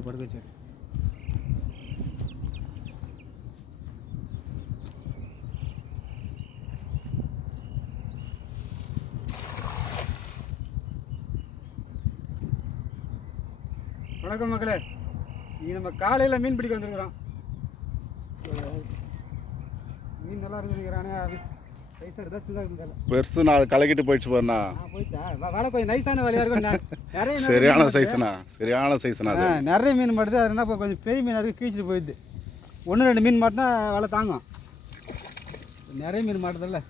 மாதிரி படுக்க வச்சாரு. வணக்கம் மக்களே. இன்னைக்கு நம்ம காலையில் மீன் பிடிக்க வந்திருக்கிறோம். மீன் நல்லா இருக்குங்கிறானே பெருசு நான் கலக்கிட்டு போயிடுச்சு பாருண்ணா. கொஞ்சம் நைஸான வலையாக இருக்கும் சரியான சைஸ்ண்ணா சரியான சைஸ்ண்ணா நிறைய மீன் மாட்டுது அது. என்ன இப்போ கொஞ்சம் பெரிய மீன் இருக்குது கீழ்ச்சிட்டு போயிடுது ஒன்று ரெண்டு மீன் மாட்டினா வேலை தாங்கும் நிறைய மீன் மாட்டுதில்ல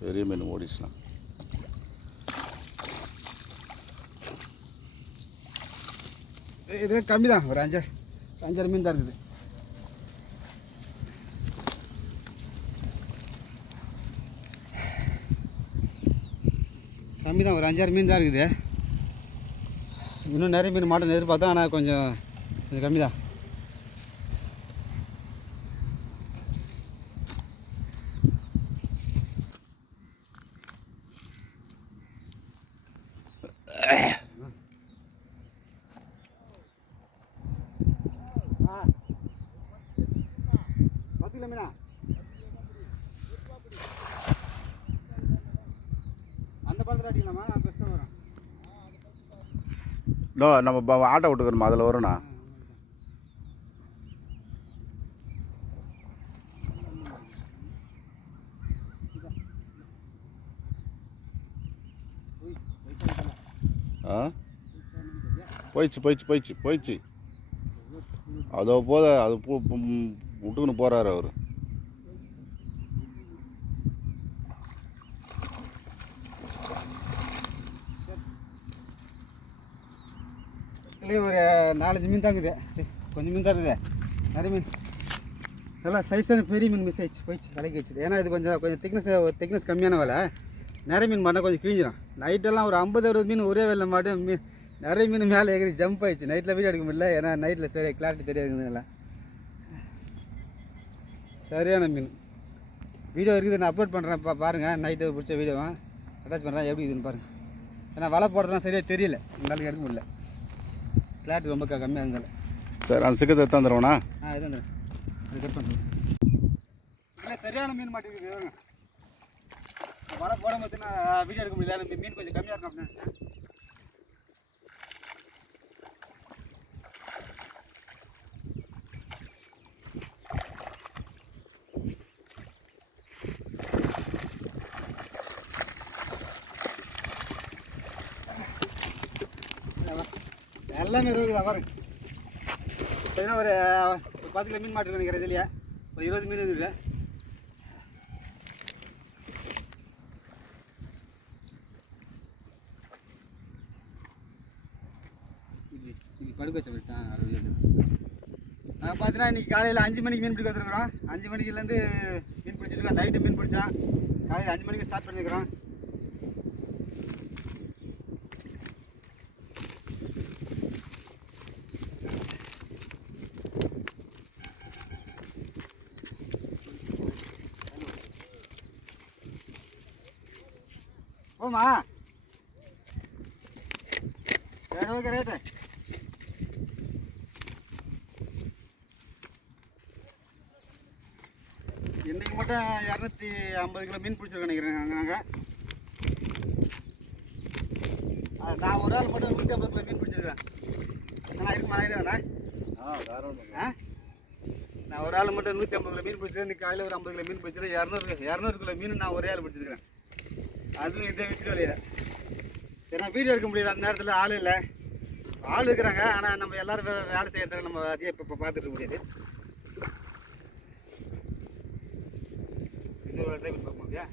பெரிய மீன் ஓடிச்சுண்ணா. இது கம்மி தான் ஒரு அஞ்சாறு அஞ்சாறு மீன் தான் இருக்குது. கம்மி தான் ஒரு அஞ்சாறு மீன் தான் இருக்குது. இன்னும் நிறைய மீன் மாட்டேன்னு எதிர்பார்த்தோம் ஆனால் கொஞ்சம் கொஞ்சம் கம்மி தான் பத்து அந்த அடிக்கலாமா பெஸ்ட்டாக நோ நம்ம ப- ஆட்டோ விட்டுக்கணுமா அதில் வரும்ண்ணா. ஆ? போயிடுச்சு போயிடுச்சு போயிடுச்சு போயிடுச்சு அதோ போத அது விட்டுக்குன்னு போகிறாரு அவர். ஒரு நாலஞ்சு மீன் தாங்குது. சரி கொஞ்சம் மீன் தான் இருக்குது நிறைய மீன். நல்லா சைஸான பெரிய மீன் மிஸ் ஆயிடுச்சு. போயிடுச்சு விலைக்கு வச்சுது ஏன்னா இது கொஞ்சம் கொஞ்சம் திக்னஸ் திக்னஸ் கம்மியான வேலை. நிறைய மீன் மாட்டா கொஞ்சம் கிழிஞ்சிடும் நைட்டெல்லாம் ஒரு ஐம்பது அறுபது மீன் ஒரே வேலை மாட்டேன். மீன் நிறைய மீன் மேலே ஏறி ஜம்ப் ஆயிடுச்சு. நைட்டில் வீடியோ எடுக்க முடியல. ஏன்னா நைட்டில் சரி கிளாரிட்டி தெரியாதுங்களா சரியான மீன். வீடியோ இருக்குது நான் அப்லோட் பண்ணுறேன் பா பாருங்கள் நைட்டு பிடிச்ச வீடியோவை அட்டாச் பண்ணுறேன் எப்படி இதுன்னு பாருங்கள் ஏன்னா வலை போடுறதுலாம் சரியாக தெரியல. அளவுக்கு எடுக்க முடியல. கிளாரிட்டி ரொம்ப கம்மியாக இருந்தாலும் சரி அந்த சிக்கத்தை எடுத்து வந்துடுவோண்ணா ஆ இது வந்துடுறேன் அது கட் பண்ணுறேன் சரியான மீன் மாட்டேங்குது. வலை போது நான் வீடியோ எடுக்க முடியல. மீன் கொஞ்சம் கம்மியாக இருக்கும் அப்படின்னு எல்லாமே இருக்குதா பாருங்க ஏன்னா ஒரு பத்து கிலோ மீன் மாட்டு நினைக்கிறேன் இதுலையே. ஒரு இருபது மீன் இருக்குது படுக்க வச்ச விட்டான் நான் பார்த்தீங்கன்னா இன்றைக்கி காலையில் அஞ்சு மணிக்கு மீன் பிடிக்க வந்துருக்குறோம். அஞ்சு மணிக்குலேருந்து மீன் பிடிச்சிருக்கோம் நைட்டு மீன் பிடிச்சான் காலையில் அஞ்சு மணிக்கு ஸ்டார்ட் பண்ணியிருக்கிறோம் போமா? சரி ஓகே ரைட்டு இன்னைக்கு மட்டும் இரநூத்தி ஐம்பது கிலோ மீன் பிடிச்சிருக்கோம் நினைக்கிறேன் நாங்கள் நான் ஒரு ஆள் மட்டும் நூற்றி ஐம்பது கிலோ மீன் பிடிச்சிருக்கிறேன். இருக்குமா இருக்குதாண்ணா ஆ நான் ஒரு ஆள் மட்டும் நூற்றி ஐம்பது கிலோ மீன் பிடிச்சிருக்கேன் இன்னைக்கு காலையில் ஒரு ஐம்பது கிலோ மீன் பிடிச்சிருக்கேன். இரநூறு இரநூறு கிலோ மீன் நான் ஒரே ஆள் பிடிச்சிருக்கிறேன். அதுவும் இந்த வீட்டு வழியில். ஏன்னா வீடியோ எடுக்க முடியல அந்த நேரத்தில் ஆள் இல்லை. ஆள் இருக்கிறாங்க ஆனால் நம்ம எல்லாரும் வே- வேலை செய்யறதுல நம்ம அதையே இப்போ பார்த்துட்டு முடியாது. இன்னொரு டைம் பார்க்க முடியா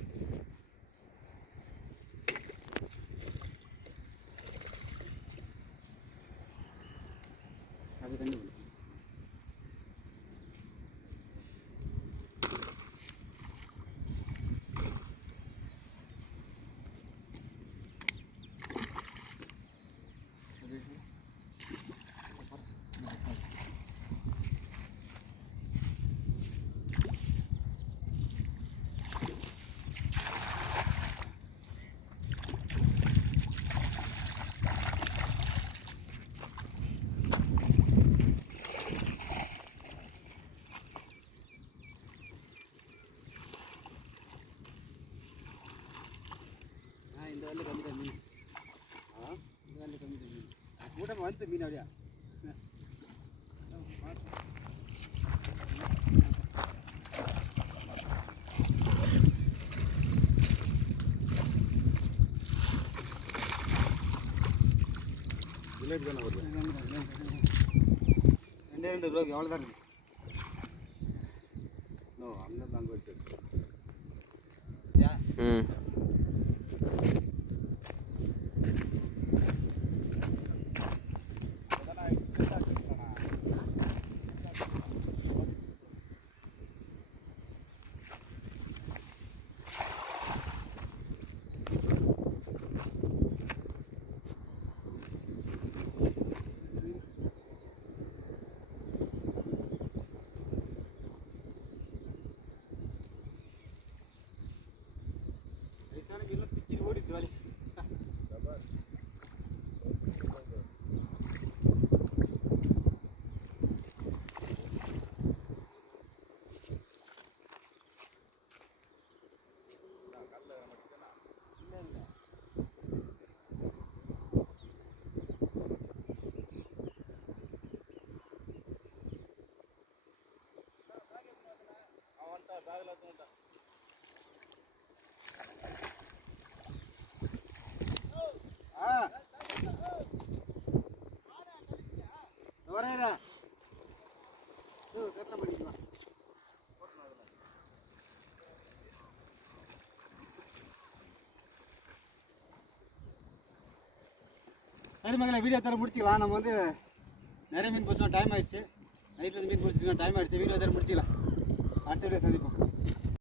வந்து மீன் அப்படியா? தானே ரெண்டே ரெண்டு ரூபாய்க்கு எவ்வளோ தான் இருக்குது நோ அங்கே தாங்க வச்சு ம். சரி மகளே வீடியோ தர முடிச்சிக்கலாம். நம்ம வந்து நிறைய மீன் பிடிச்சோம் டைம் ஆயிடுச்சு. நைட்டில் மீன் பிடிச்சிருக்கோம் டைம் ஆயிடுச்சு. வீடியோ தர முடிச்சிக்கலாம். அடுத்த வீடியோ சந்திப்போம்.